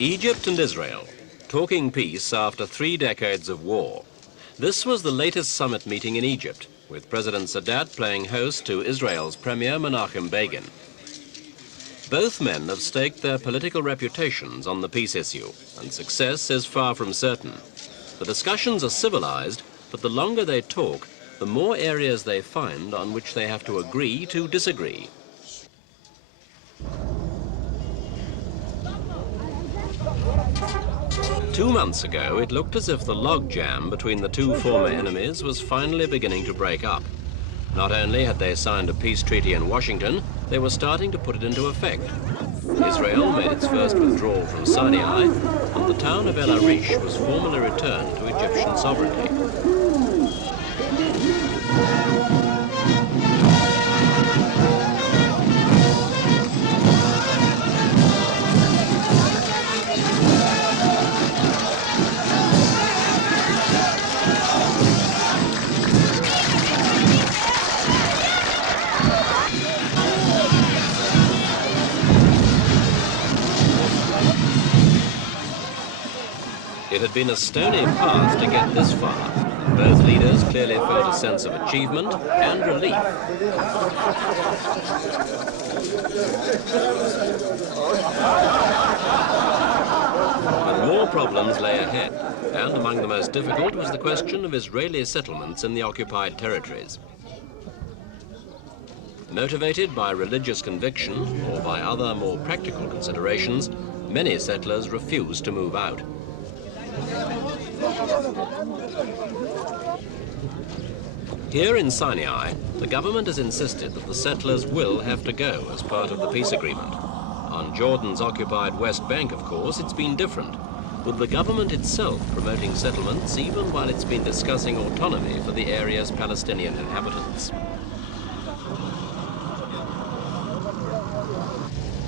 Egypt and Israel, talking peace after 3 decades of war. This was the latest summit meeting in Egypt, with President Sadat playing host to Israel's Premier Menachem Begin. Both men have staked their political reputations on the peace issue, and success is far from certain. The discussions are civilized, but the longer they talk, the more areas they find on which they have to agree to disagree. Two months ago, it looked as if the logjam between the two former enemies was finally beginning to break up. Not only had they signed a peace treaty in Washington, they were starting to put it into effect. Israel made its first withdrawal from Sinai, and the town of El Arish was formally returned to Egyptian sovereignty. It had been a stony path to get this far. Both leaders clearly felt a sense of achievement and relief. But more problems lay ahead, and among the most difficult was the question of Israeli settlements in the occupied territories. Motivated by religious conviction or by other more practical considerations, many settlers refused to move out. Here in Sinai, the government has insisted that the settlers will have to go as part of the peace agreement. On Jordan's occupied West Bank, of course, it's been different, with the government itself promoting settlements even while it's been discussing autonomy for the area's Palestinian inhabitants.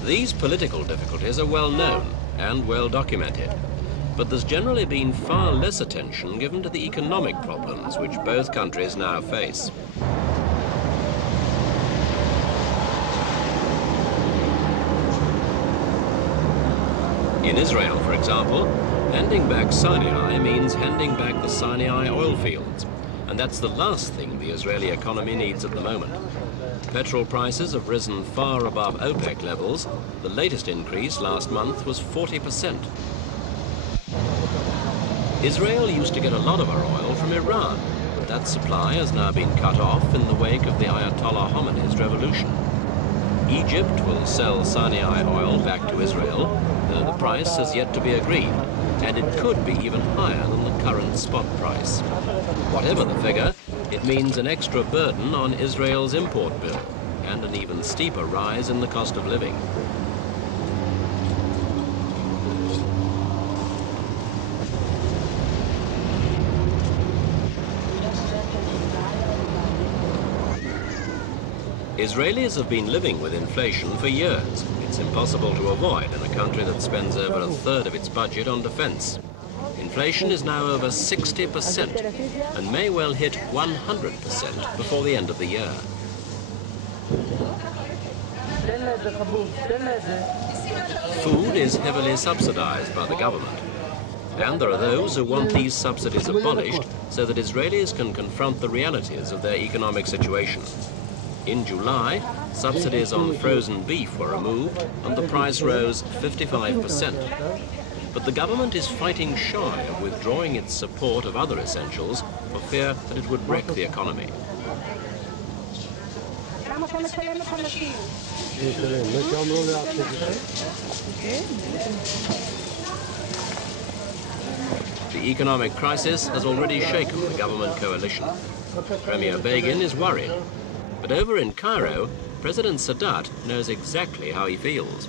These political difficulties are well known and well documented. But there's generally been far less attention given to the economic problems which both countries now face. In Israel, for example, handing back Sinai means handing back the Sinai oil fields, and that's the last thing the Israeli economy needs at the moment. Petrol prices have risen far above OPEC levels. The latest increase last month was 40%. Israel used to get a lot of our oil from Iran, but that supply has now been cut off in the wake of the Ayatollah Khomeini's revolution. Egypt will sell Sinai oil back to Israel, though the price has yet to be agreed, and it could be even higher than the current spot price. Whatever the figure, it means an extra burden on Israel's import bill, and an even steeper rise in the cost of living. Israelis have been living with inflation for years. It's impossible to avoid in a country that spends over a third of its budget on defense. Inflation is now over 60% and may well hit 100% before the end of the year. Food is heavily subsidized by the government, and there are those who want these subsidies abolished so that Israelis can confront the realities of their economic situation. In July, subsidies on frozen beef were removed and the price rose 55%. But the government is fighting shy of withdrawing its support of other essentials for fear that it would wreck the economy. The economic crisis has already shaken the government coalition. Premier Begin is worried. But over in Cairo, President Sadat knows exactly how he feels.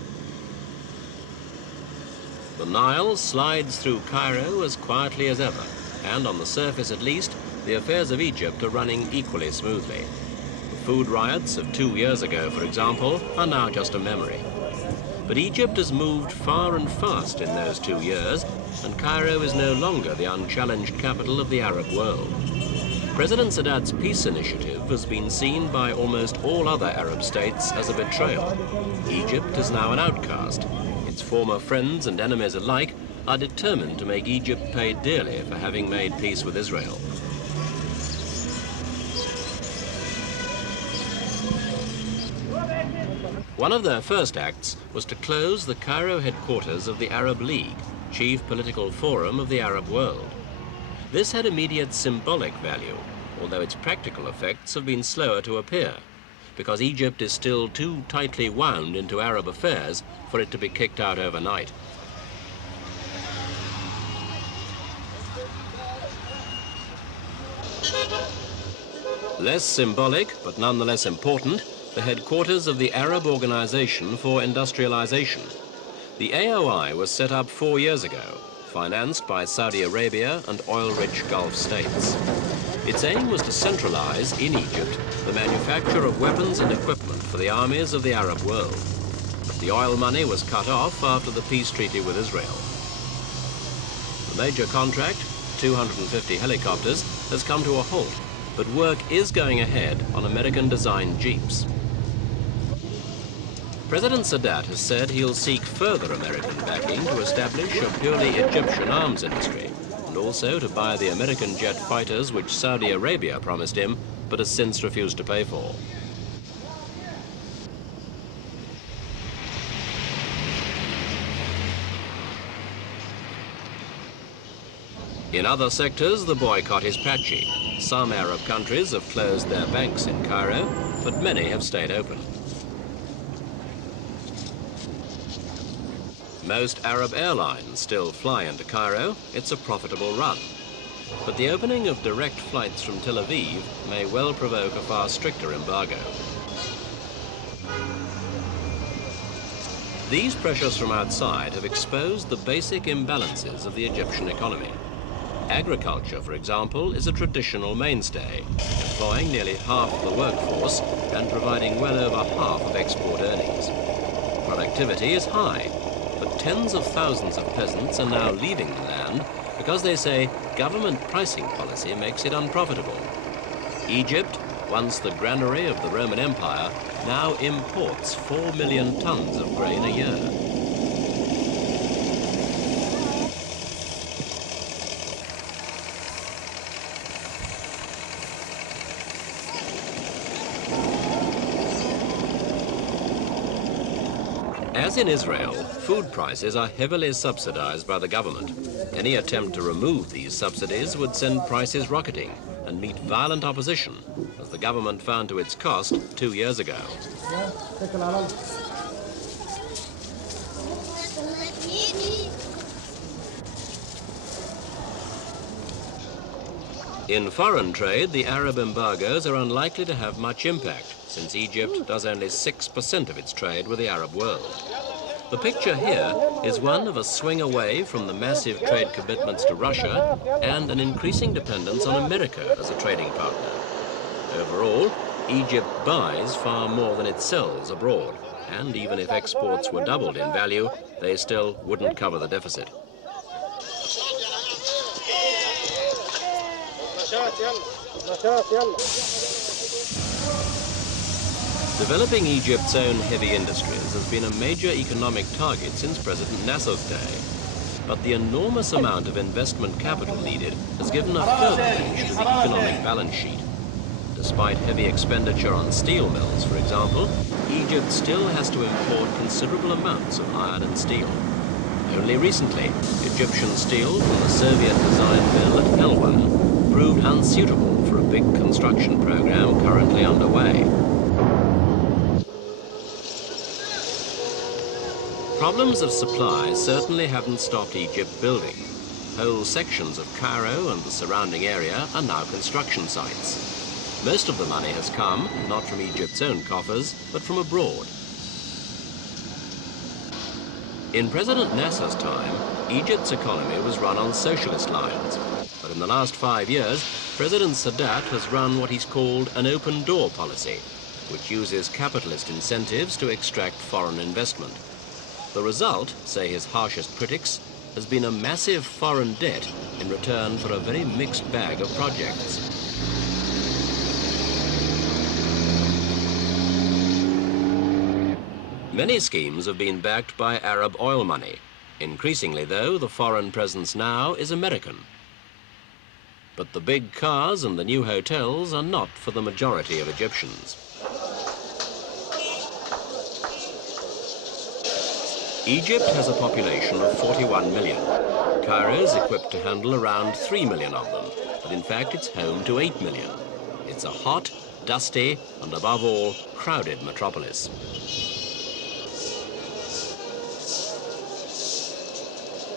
The Nile slides through Cairo as quietly as ever, and on the surface at least, the affairs of Egypt are running equally smoothly. The food riots of 2 years ago, for example, are now just a memory. But Egypt has moved far and fast in those 2 years, and Cairo is no longer the unchallenged capital of the Arab world. President Sadat's peace initiative has been seen by almost all other Arab states as a betrayal. Egypt is now an outcast. its former friends and enemies alike are determined to make Egypt pay dearly for having made peace with Israel. One of their first acts was to close the Cairo headquarters of the Arab League, chief political forum of the Arab world. This had immediate symbolic value, although its practical effects have been slower to appear, because Egypt is still too tightly wound into Arab affairs for it to be kicked out overnight. Less symbolic, but nonetheless important, the headquarters of the Arab Organization for Industrialization. The AOI was set up 4 years ago, financed by Saudi Arabia and oil-rich Gulf states. Its aim was to centralize in Egypt the manufacture of weapons and equipment for the armies of the Arab world. But the oil money was cut off after the peace treaty with Israel. The major contract, 250 helicopters, has come to a halt, but work is going ahead on American-designed jeeps. President Sadat has said he'll seek further American backing to establish a purely Egyptian arms industry, and also to buy the American jet fighters which Saudi Arabia promised him, but has since refused to pay for. In other sectors, the boycott is patchy. Some Arab countries have closed their banks in Cairo, but many have stayed open. Most Arab airlines still fly into Cairo. It's a profitable run. But the opening of direct flights from Tel Aviv may well provoke a far stricter embargo. These pressures from outside have exposed the basic imbalances of the Egyptian economy. Agriculture, for example, is a traditional mainstay, employing nearly half the workforce and providing well over half of export earnings. Productivity is high, but tens of thousands of peasants are now leaving the land because they say government pricing policy makes it unprofitable. Egypt, once the granary of the Roman Empire, now imports 4 million tons of grain a year. As in Israel, food prices are heavily subsidized by the government. Any attempt to remove these subsidies would send prices rocketing and meet violent opposition, as the government found to its cost 2 years ago. In foreign trade, the Arab embargoes are unlikely to have much impact, since Egypt does only 6% of its trade with the Arab world. The picture here is one of a swing away from the massive trade commitments to Russia and an increasing dependence on America as a trading partner. Overall, Egypt buys far more than it sells abroad, and even if exports were doubled in value, they still wouldn't cover the deficit. Developing Egypt's own heavy industries has been a major economic target since President Nasser's day. But the enormous amount of investment capital needed has given a further wrench to the economic balance sheet. Despite heavy expenditure on steel mills, for example, Egypt still has to import considerable amounts of iron and steel. Only recently, Egyptian steel from the Soviet-designed mill at Helwan proved unsuitable for a big construction program currently underway. Problems of supply certainly haven't stopped Egypt building. Whole sections of Cairo and the surrounding area are now construction sites. Most of the money has come, not from Egypt's own coffers, but from abroad. In President Nasser's time, Egypt's economy was run on socialist lines. But in the last 5 years, President Sadat has run what he's called an open door policy, which uses capitalist incentives to extract foreign investment. The result, say his harshest critics, has been a massive foreign debt in return for a very mixed bag of projects. Many schemes have been backed by Arab oil money. Increasingly, though, the foreign presence now is American. But the big cars and the new hotels are not for the majority of Egyptians. Egypt has a population of 41 million. Cairo is equipped to handle around 3 million of them, but in fact it's home to 8 million. It's a hot, dusty, and above all, crowded metropolis.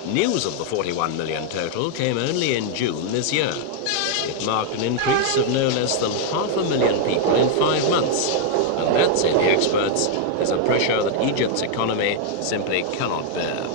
News of the 41 million total came only in June this year. It marked an increase of no less than 500,000 people in 5 months. And that, say the experts, is a pressure that Egypt's economy simply cannot bear.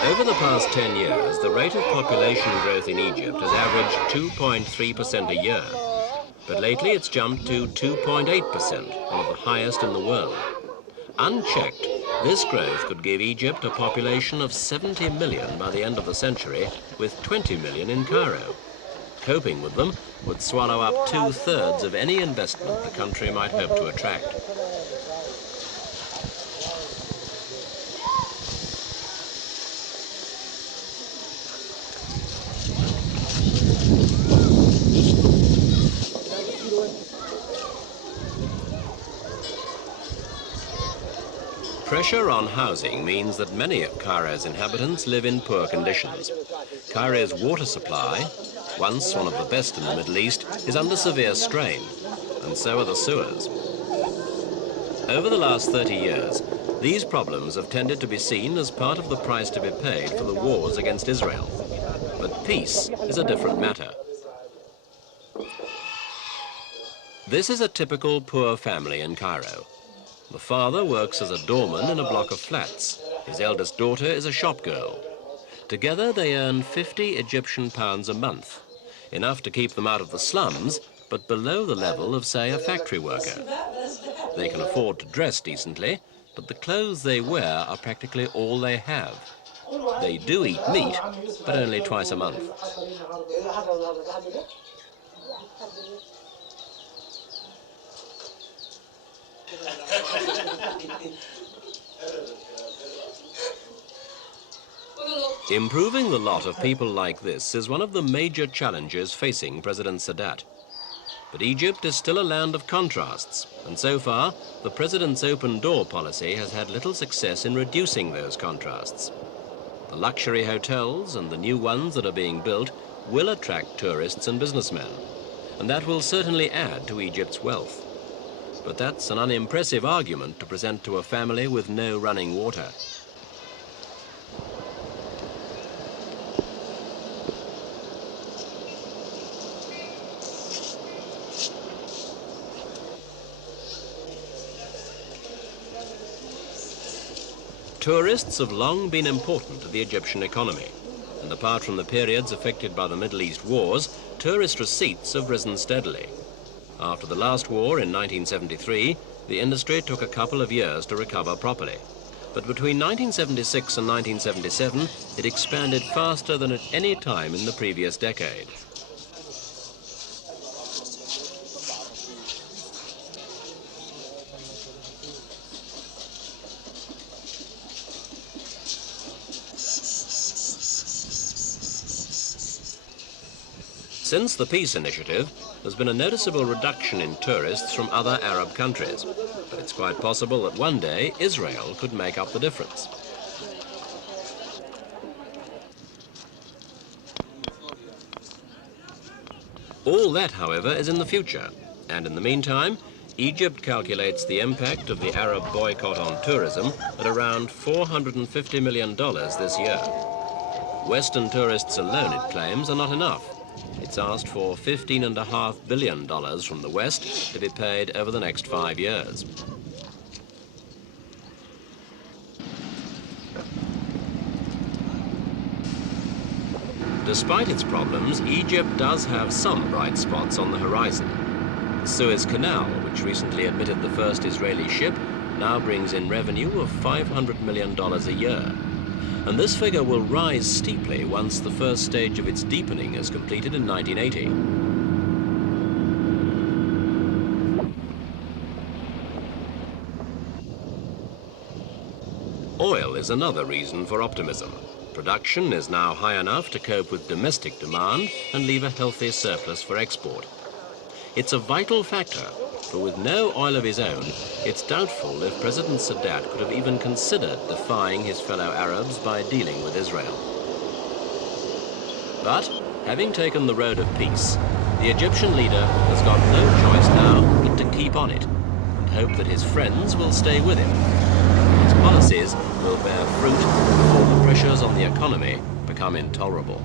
Over the past 10 years, the rate of population growth in Egypt has averaged 2.3% a year. But lately it's jumped to 2.8%, one of the highest in the world. Unchecked, this growth could give Egypt a population of 70 million by the end of the century, with 20 million in Cairo. Coping with them would swallow up 2/3 of any investment the country might hope to attract. Pressure on housing means that many of Cairo's inhabitants live in poor conditions. Cairo's water supply, once one of the best in the Middle East, is under severe strain, and so are the sewers. Over the last 30 years, these problems have tended to be seen as part of the price to be paid for the wars against Israel. But peace is a different matter. This is a typical poor family in Cairo. The father works as a doorman in a block of flats. His eldest daughter is a shop girl. Together they earn 50 Egyptian pounds a month, enough to keep them out of the slums, but below the level of, say, a factory worker. They can afford to dress decently, but the clothes they wear are practically all they have. They do eat meat, but only twice a month. Improving the lot of people like this is one of the major challenges facing President Sadat. But Egypt is still a land of contrasts, and so far, the president's open-door policy has had little success in reducing those contrasts. The luxury hotels and the new ones that are being built will attract tourists and businessmen, and that will certainly add to Egypt's wealth. But that's an unimpressive argument to present to a family with no running water. Tourists have long been important to the Egyptian economy, and apart from the periods affected by the Middle East wars, tourist receipts have risen steadily. After the last war in 1973, the industry took a couple of years to recover properly. But between 1976 and 1977, it expanded faster than at any time in the previous decade. Since the peace initiative, there's been a noticeable reduction in tourists from other Arab countries, but it's quite possible that one day Israel could make up the difference. All that, however, is in the future, and in the meantime, Egypt calculates the impact of the Arab boycott on tourism at around $450 million this year. Western tourists alone, it claims, are not enough. It's asked for $15.5 billion from the West to be paid over the next 5 years. Despite its problems, Egypt does have some bright spots on the horizon. The Suez Canal, which recently admitted the first Israeli ship, now brings in revenue of $500 million a year. And this figure will rise steeply once the first stage of its deepening is completed in 1980. Oil is another reason for optimism. Production is now high enough to cope with domestic demand and leave a healthy surplus for export. It's a vital factor, for with no oil of his own, it's doubtful if President Sadat could have even considered defying his fellow Arabs by dealing with Israel. But, having taken the road of peace, the Egyptian leader has got no choice now but to keep on it and hope that his friends will stay with him. His policies will bear fruit before the pressures on the economy become intolerable.